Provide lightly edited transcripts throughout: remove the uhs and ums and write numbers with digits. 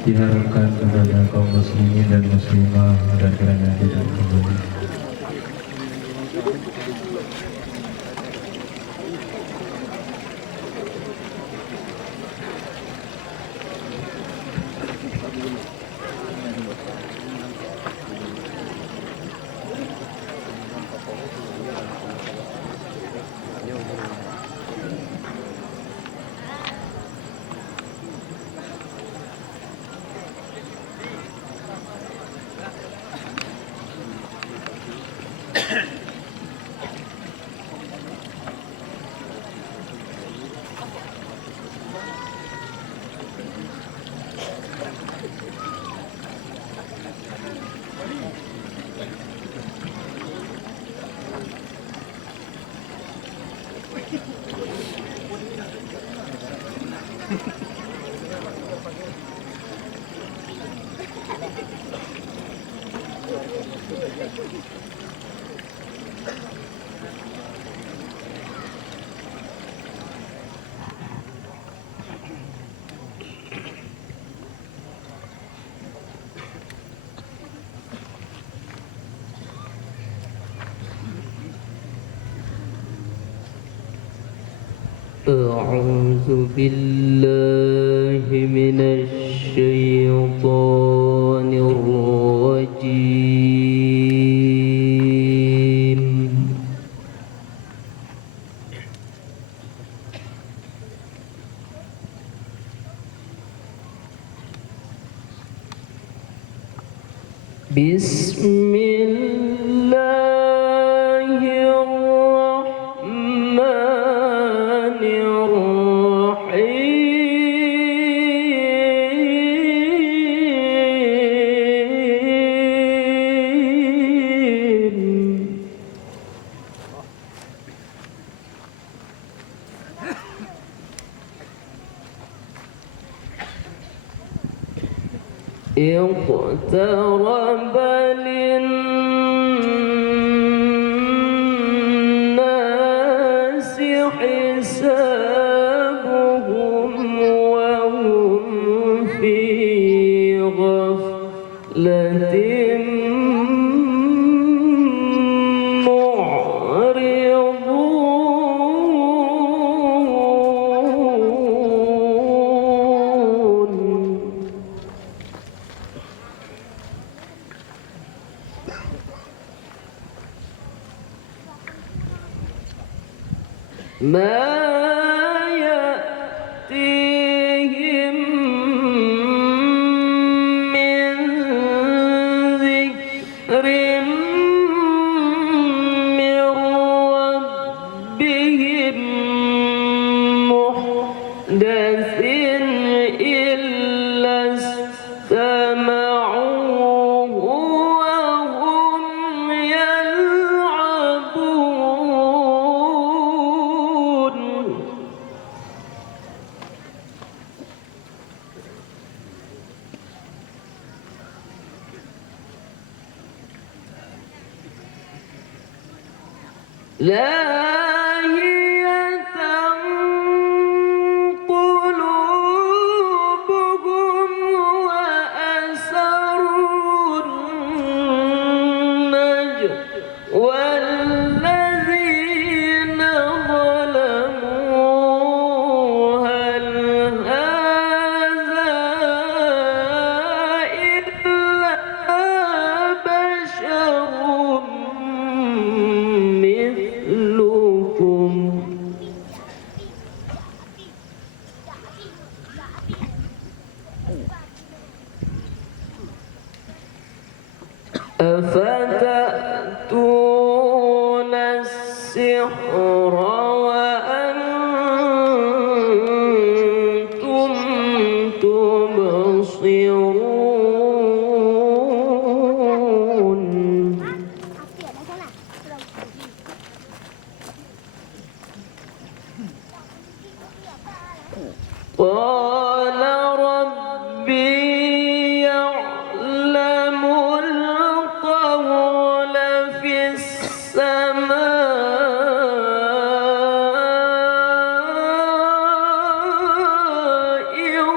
Diharapkan kepada kaum muslimin dan muslimah dan kiranya tidak kembali. أعوذ بالله من الشيطان الرجيم. بسم الله الرحمن الرحيم. اقترب للناس حسابهم وهم في غفلة ما يأتيهم من ذكر من ربهم محدث إلا استمعوه وهم يلعبون. لاهية قلوبهم وأسروا النجوى والذين ظلموا هل هذا أفتأتون السحر وأنتم تبصرون قال ربي يعلم القول في السماء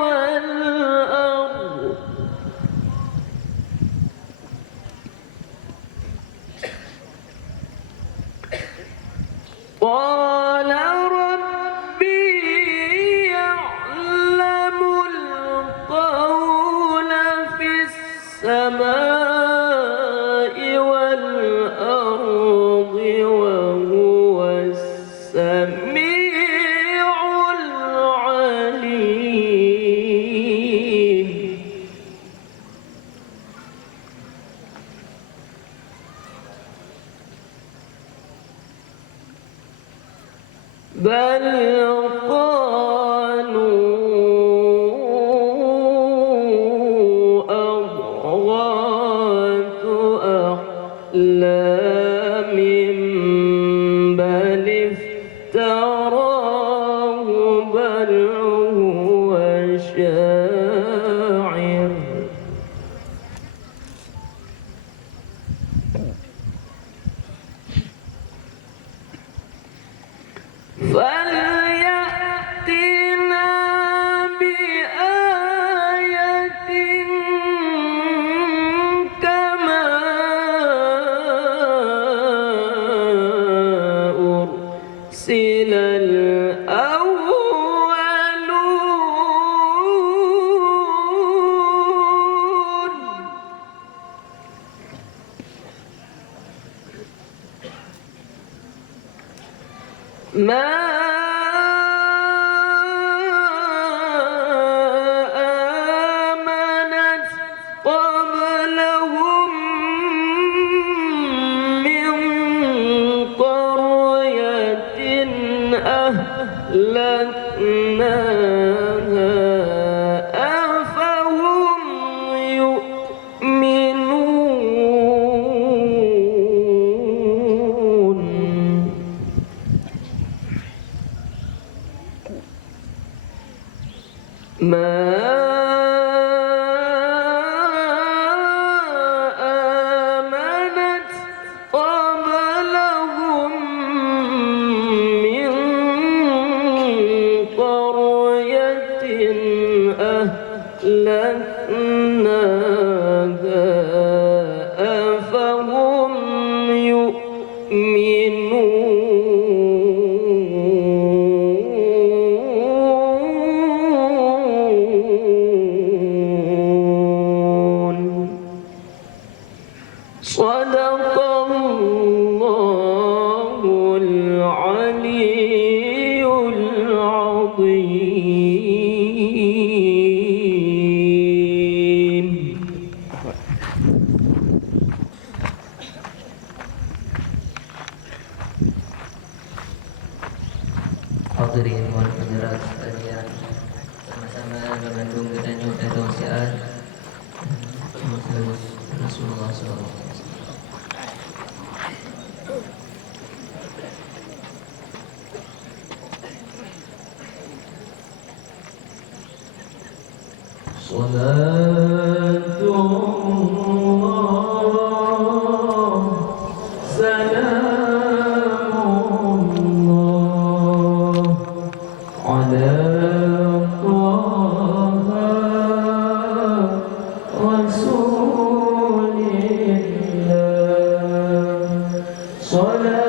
والأرض قال ربي يعلم القول في السماء والأرض وهو السميع العليم بل قالوا أضغاث أحلام بل افتراه بل هو شاعر فليأتنا بآية كما أرسل الأولون ما آمنت قبلهم من قرية أهلكناها أفهم يؤمنون ما آمنت قبلهم من قرية أهلكناها أفهم يؤمنون صدق الله العلي العظيم. Hadirin wal hadirat sekalian, sama-sama mengandung dan kedahsyatan Rasulullah SAW. Salatullah salamullah ala Taha Rasulillah. Salatullah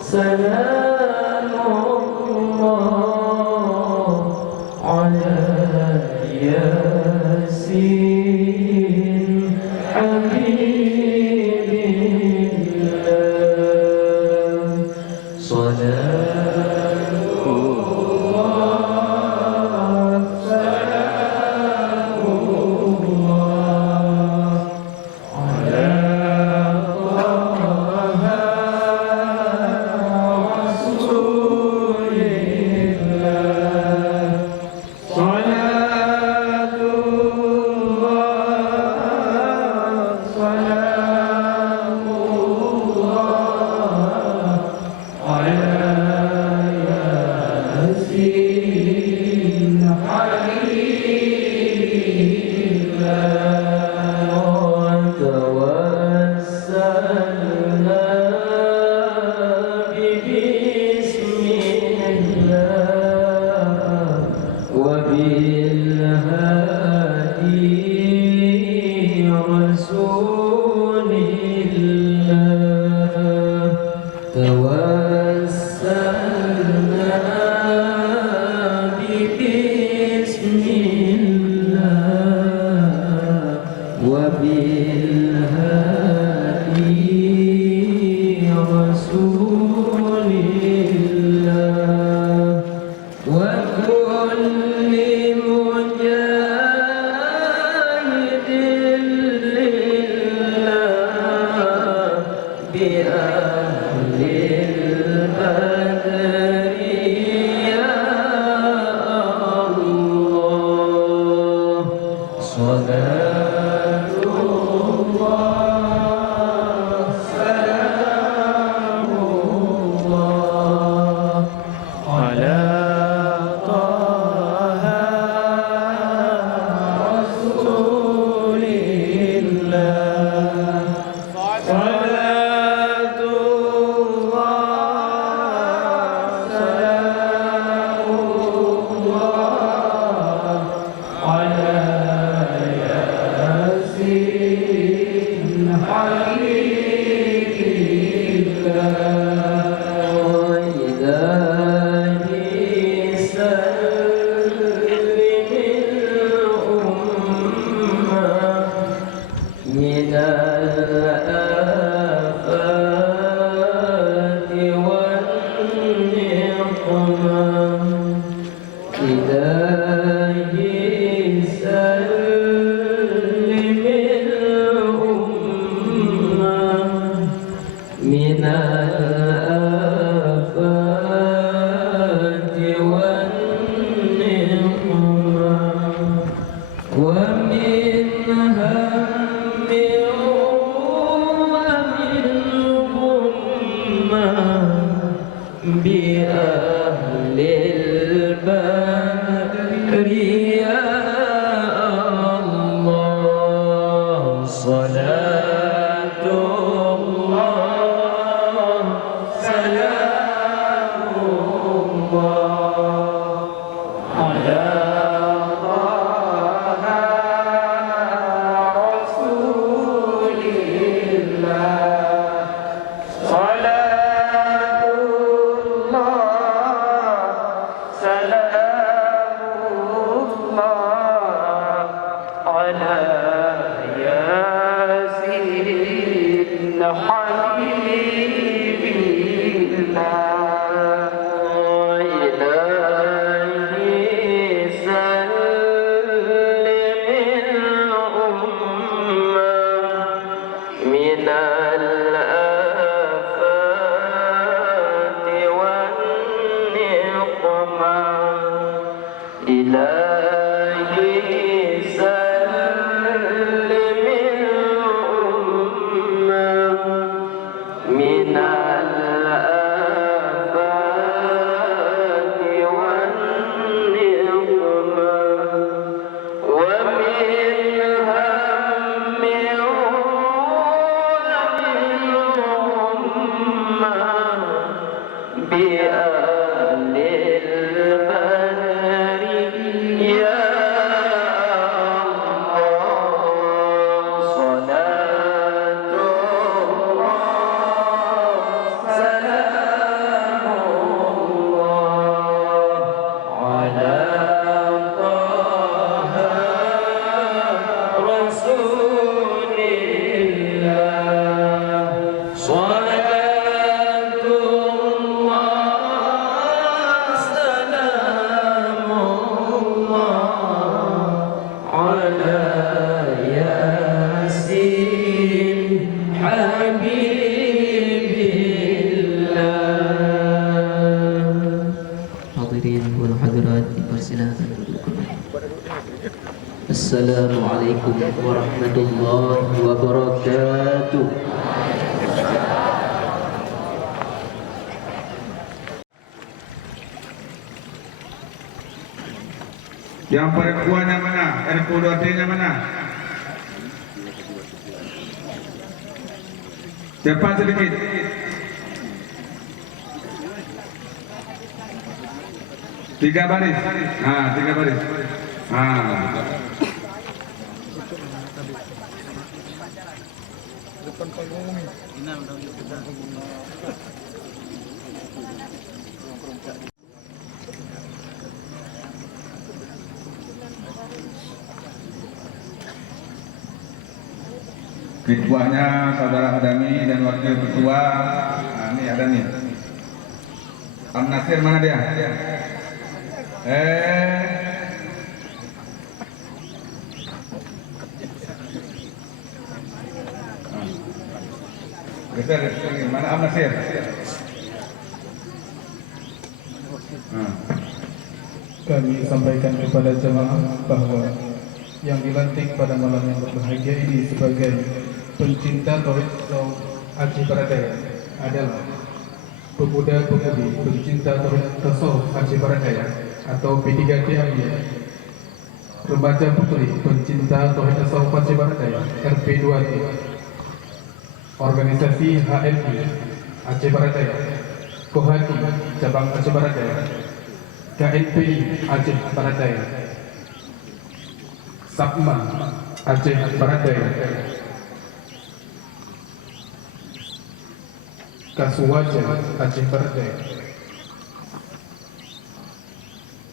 salamullah ala ya Assalamualaikum warahmatullahi wabarakatuh. Yang perempuannya mana? RQ2T-nya mana? Cepat sedikit. Tiga baris. Tiga baris. Ketuanya Saudara Adami dan Wakil Ketua. Ini ada nih. Am Nasir mana dia? Geser, mana Am Nasir? Kami sampaikan kepada jemaah bahwa yang dilantik pada malam yang berbahagia ini sebagai pencinta Tauhid Aceh Baradaya adalah pemuda-pemudi pencinta Tauhid Tasawuf Aceh Baradaya atau P3TAI, remaja putri pencinta Tauhid Tasawuf Aceh Baradaya RP2T, organisasi HMI Aceh Baradaya, Kohati cabang Aceh Baradaya, KNPI Aceh Baradaya, Sapma Aceh Baradaya, Kasuwaja Aceh Baradaya,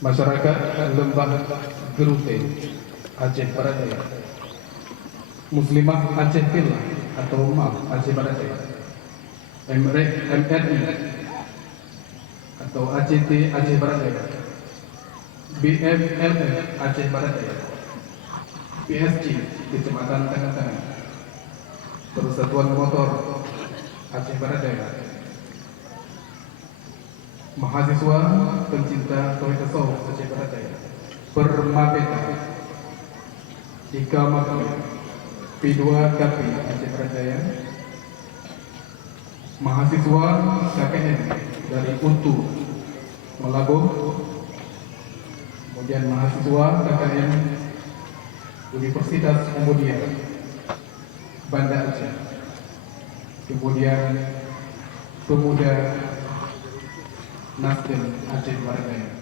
masyarakat Lembah Gerute Aceh Baradaya, Muslimah Aceh Pilah atau MAF Aceh Baradaya, MRI atau ACT Aceh Baradaya, BMLF Aceh Baradaya, PSG Kecamatan Tengah-Tengah, Persatuan Motor Aceh Baradaya, mahasiswa pencinta Tauhid Tasawuf Aceh Baradaya, Permapeta, Ika Makhluk, P2KP Aceh Baradaya, mahasiswa KKN dari UNTU Melabuh, kemudian mahasiswa KKN Universitas Muhammadiyah Banda Aceh, kemudian pemuda Nasdem Aceh Baradaya.